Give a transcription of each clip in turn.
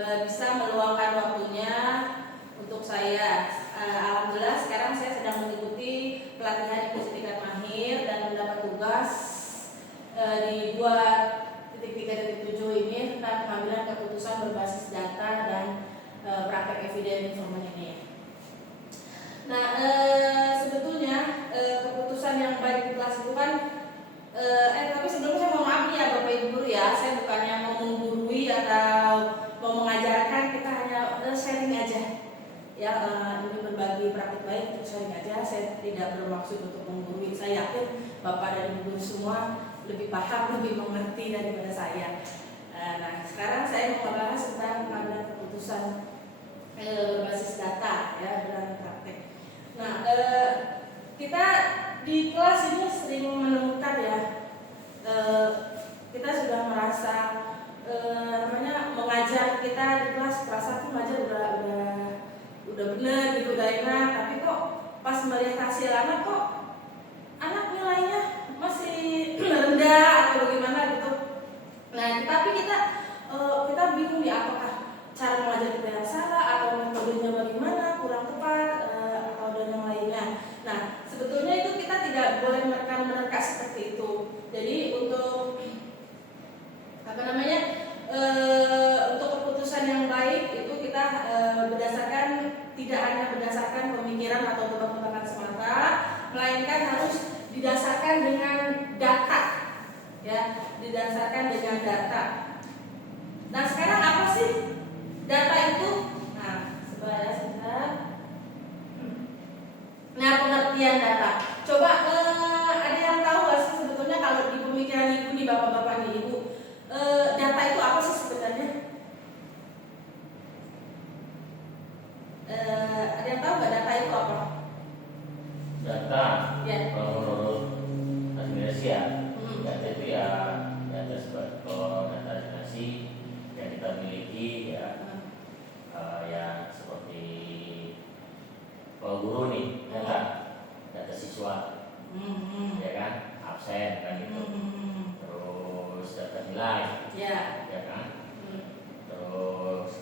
bisa meluangkan waktunya untuk saya. Alhamdulillah sekarang saya sedang mengikuti pelatihan inklusi tingkat mahir dan mendapat tugas di 2.3.7 ini tentang pengambilan keputusan berbasis data dan praktek eviden informan ini. Nah, sebetulnya keputusan yang baik di kelas itu kan tapi sebelumnya saya mau maaf ya Bapak Ibu guru ya, saya bukannya mau menggurui atau mau mengajarkan, kita hanya sharing aja ya, ini berbagi praktik baik untuk sharing aja. Saya tidak bermaksud untuk menggurui, saya yakin Bapak dan Ibu guru semua lebih paham, lebih mengerti daripada saya. Nah, sekarang saya mau membahas tentang pengambilan keputusan berbasis data ya dan praktek. Nah, kita di kelas ini sering menemukan ya, kita sudah merasa mengajar kita di kelas perasaan tuh ngajar udah bener gitu, udah enak, tapi kok pas melihat hasil anak kok anak nilainya masih rendah atau bagaimana gitu. Nah, tapi kita bingung ya, apakah cara mengajar kita yang salah atau metodenya bagaimana, kurang tepat atau dan yang lainnya. Nah, sebetulnya itu kita tidak boleh menerka seperti itu. Jadi untuk untuk keputusan yang baik itu kita berdasarkan, tidak hanya berdasarkan pemikiran atau tebak-tebakan semata, melainkan harus didasarkan dengan data, ya, didasarkan dengan data. Nah, sekarang apa sih data itu? Nah, sebentar. Nah, pengertian data. Coba ada yang tahu nggak sih sebetulnya kalau di pemikiran ibu nih, bapak-bapak nih ibu, data itu apa sih sebenarnya? Ada yang tahu nggak data itu apa? Data, ya. Kalau menurut Indonesia, data itu ya data sebagai data administrasi yang kita miliki ya, ya seperti kalau guru nih, data siswa, ya kan, absen kan gitu, terus data nilai, ya kan, terus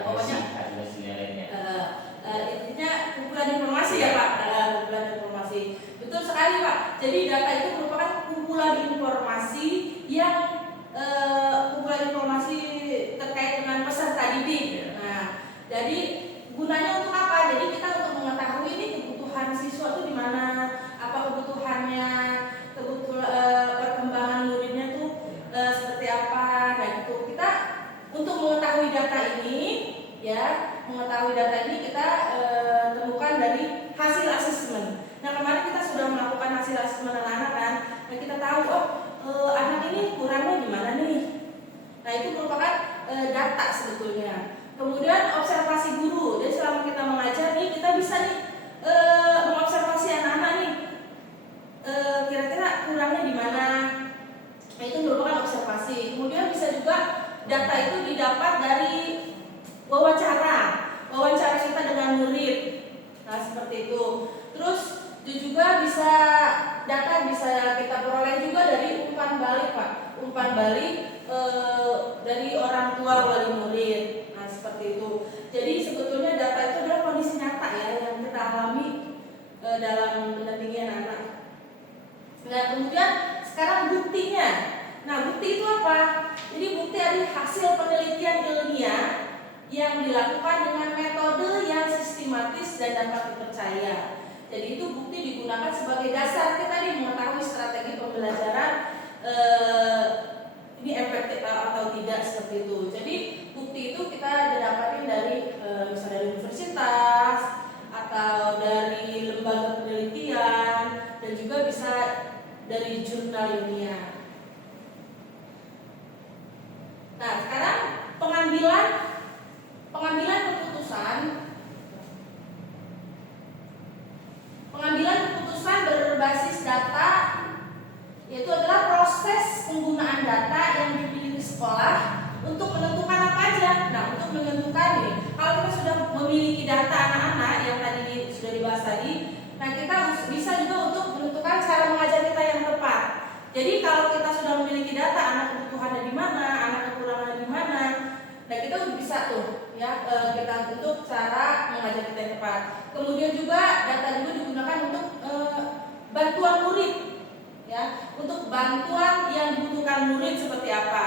pokoknya administrasi lainnya. intinya kumpulan informasi ya Pak, kumpulan informasi. Betul sekali Pak. Jadi data itu merupakan kumpulan informasi yang kumpulan informasi terkait dengan peserta didik. Nah, jadi gunanya untuk apa? Jadi kita untuk mengetahui ini kebutuhan siswa itu di mana, apa kebutuhannya, perkembangan muridnya tuh seperti apa. Nah, itu kita untuk mengetahui data ini, ya, kita temukan dari hasil asesmen. Nah, kemarin kita sudah melakukan hasil asesmen anak-anak kan. Nah, kita tahu anak ini kurangnya di mana nih. Nah, itu merupakan data sebetulnya. Kemudian observasi guru. Jadi selama kita mengajar nih, kita bisa nih mengobservasi anak-anak nih. Kira-kira kurangnya di mana. Nah, itu merupakan observasi. Kemudian bisa juga data itu didapat dari wawancara kita dengan murid. Nah, seperti itu. Terus juga data bisa kita peroleh juga dari umpan balik Pak. Umpan balik dari orang tua wali murid. Nah, seperti itu. Jadi sebetulnya data itu adalah kondisi nyata ya yang kita alami dalam pendampingan anak. Nah, kemudian sekarang buktinya. Nah, bukti itu apa? Jadi bukti adalah hasil penelitian ilmiah yang dilakukan dengan metode yang sistematis dan dapat dipercaya. Jadi itu bukti digunakan sebagai dasar kita mengetahui strategi pembelajaran ini efektif atau tidak, seperti itu. Jadi bukti itu kita dapatkan dari misalnya dari universitas atau dari lembaga penelitian dan juga bisa dari jurnal ilmiah. Nah, sekarang pengambilan keputusan berbasis data, yaitu adalah proses penggunaan data yang dimiliki sekolah untuk menentukan apa aja. Nah, untuk menentukan nih, kalau kita sudah memiliki data anak-anak yang tadi sudah dibahas tadi, nah kita bisa juga untuk menentukan cara mengajar kita yang tepat. Jadi kalau kita sudah memiliki data anak kebutuhannya di mana, anak kekurangannya di mana, nah kita bisa tuh ya kita untuk cara mengajar kita yang tepat. Kemudian juga data juga digunakan untuk bantuan murid, ya, untuk bantuan yang dibutuhkan murid seperti apa.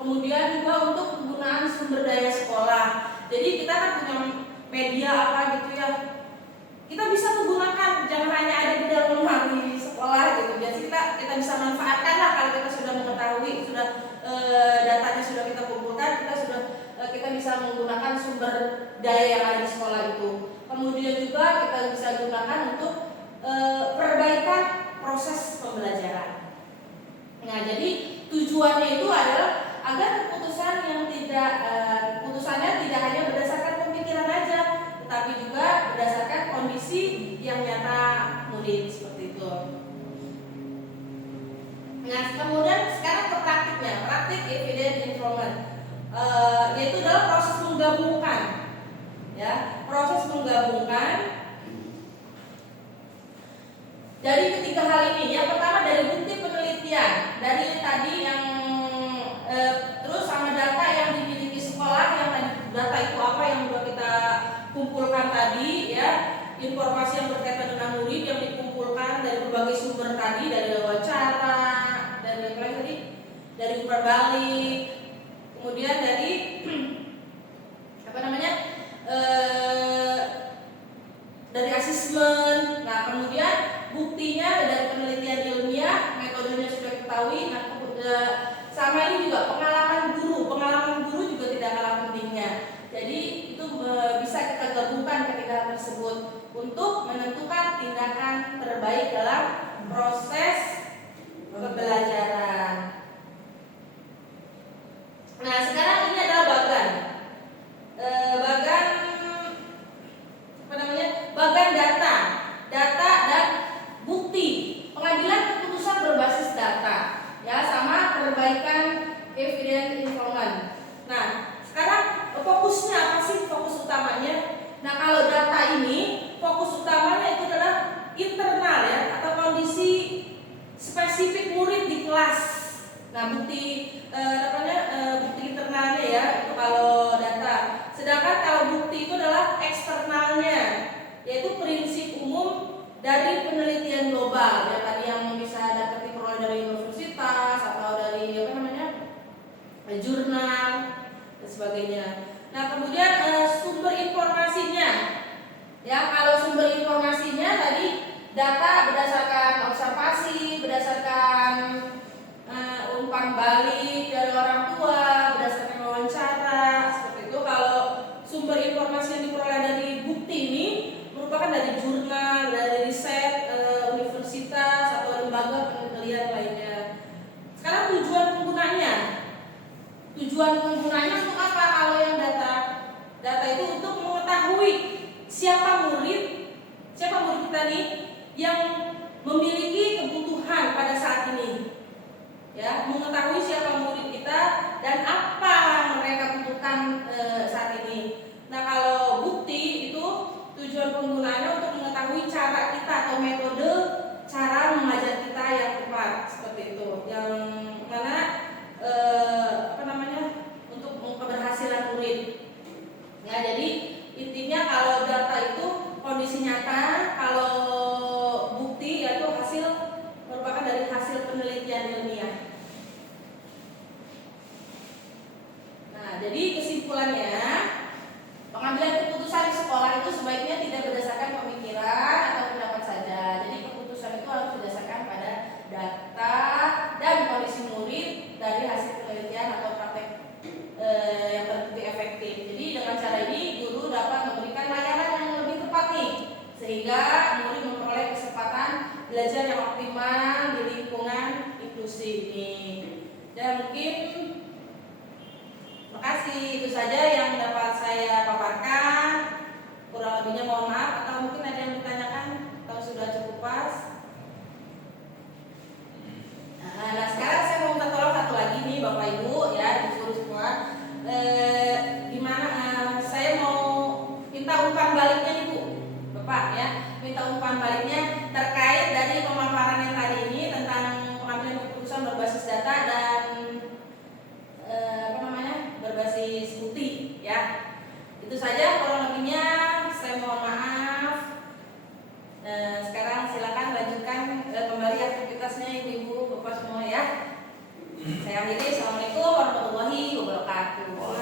Kemudian juga untuk penggunaan sumber daya sekolah. Jadi kita kan punya media apa gitu ya, kita bisa menggunakan, jangan hanya ada di dalam memahami sekolah gitu. Jadi kita bisa manfaatkan lah kalau kita sudah mengetahui, sudah datanya sudah kita kumpulkan, kita bisa menggunakan sumber daya yang ada di sekolah itu. Kemudian juga kita bisa gunakan untuk perbaikan proses pembelajaran. Nah, jadi tujuannya itu adalah agar keputusannya tidak hanya berdasarkan pemikiran aja, tetapi juga berdasarkan kondisi yang nyata murid seperti itu. Nah, kemudian sekarang ke praktiknya, praktik evidence involvement, yaitu adalah proses menggabungkan, ya, proses menggabungkan dari ketiga hal ini. Yang pertama dari bukti penelitian, dari tadi yang terus sama data yang dimiliki sekolah, yang tadi data itu apa yang sudah kita kumpulkan tadi, ya, informasi yang berkaitan dengan murid yang dikumpulkan dari berbagai sumber tadi, dari wawancara, dari apa tadi, dari umpan balik, kemudian dari apa namanya, dari asesmen. Nah, kemudian buktinya dari penelitian ilmiah, metodenya sudah ketahui. Nah, sama ini juga pengalaman guru juga tidak kalah pentingnya. Jadi itu bisa kita gabungkan ketiga hal tersebut untuk menentukan tindakan terbaik dalam proses pembelajaran. Nah, sekarang ini adalah bagan data dan bukti, pengambilan keputusan berbasis data, ya, sama perbaikan evidence involvement. Nah, sekarang fokusnya apa sih, fokus utamanya? Nah, kalau data ini fokus utamanya itu adalah internal, ya, atau kondisi spesifik murid di kelas. Nah, bukti bukti internalnya, ya, itu kalau data. Sedangkan kalau bukti itu adalah eksternalnya, yaitu prinsip umum dari penelitian global, ya, tadi yang bisa dapat diperoleh dari universitas atau dari jurnal dan sebagainya. Nah, kemudian sumber informasinya, ya, kalau sumber informasinya tadi data berdasarkan observasi, berdasarkan umpan balik dari orang tua, berdasarkan wawancara, seperti itu. Kalau sumber informasi yang diperoleh dari bukti ini merupakan dari jurnal, dari riset, universitas atau lembaga penelitian lainnya. Sekarang tujuan penggunanya untuk apa? Kalau yang data itu untuk mengetahui siapa murid kita nih yang memiliki kebutuhan pada saat ini, ya, mengetahui siapa murid kita dan apa mereka butuhkan saat ini. Nah, kalau bukti itu tujuan penggunaannya untuk mengetahui cara kita atau metode cara mengajar kita yang tepat, seperti itu, yang mana untuk keberhasilan murid. Ya, jadi intinya kalau data itu kondisi nyata, kalau bukti yaitu merupakan dari hasil penelitian ilmiah. Nah, jadi kesimpulannya, pengambilan keputusan di sekolah itu sebaiknya tidak berdasarkan pemikiran atau pendapat saja. Jadi keputusan itu harus berdasarkan pada data dan kondisi murid dari hasil penelitian atau praktek yang terbukti efektif. Jadi dengan cara ini guru dapat memberikan layanan yang lebih tepat nih, sehingga murid memperoleh kesempatan belajar yang optimal di lingkungan inklusif ini. Dan mungkin makasih, itu saja yang dapat saya paparkan. Kurang lebihnya mohon maaf, atau mungkin ada yang ditanyakan atau sudah cukup pas. Nah, sekarang saya mau minta tolong satu lagi nih Bapak Ibu, ya, guru semua. Gimana saya mau minta umpan baliknya nih Bu, Bapak, ya, minta umpan baliknya terkait dari pemaparan yang tadi ini tentang pengambilan keputusan saja kurang lebihnya, saya mohon maaf. Sekarang silakan lanjutkan kembali aktivitasnya ibu-ibu bapak semua ya. Saya akhiri. Assalamualaikum warahmatullahi wabarakatuh.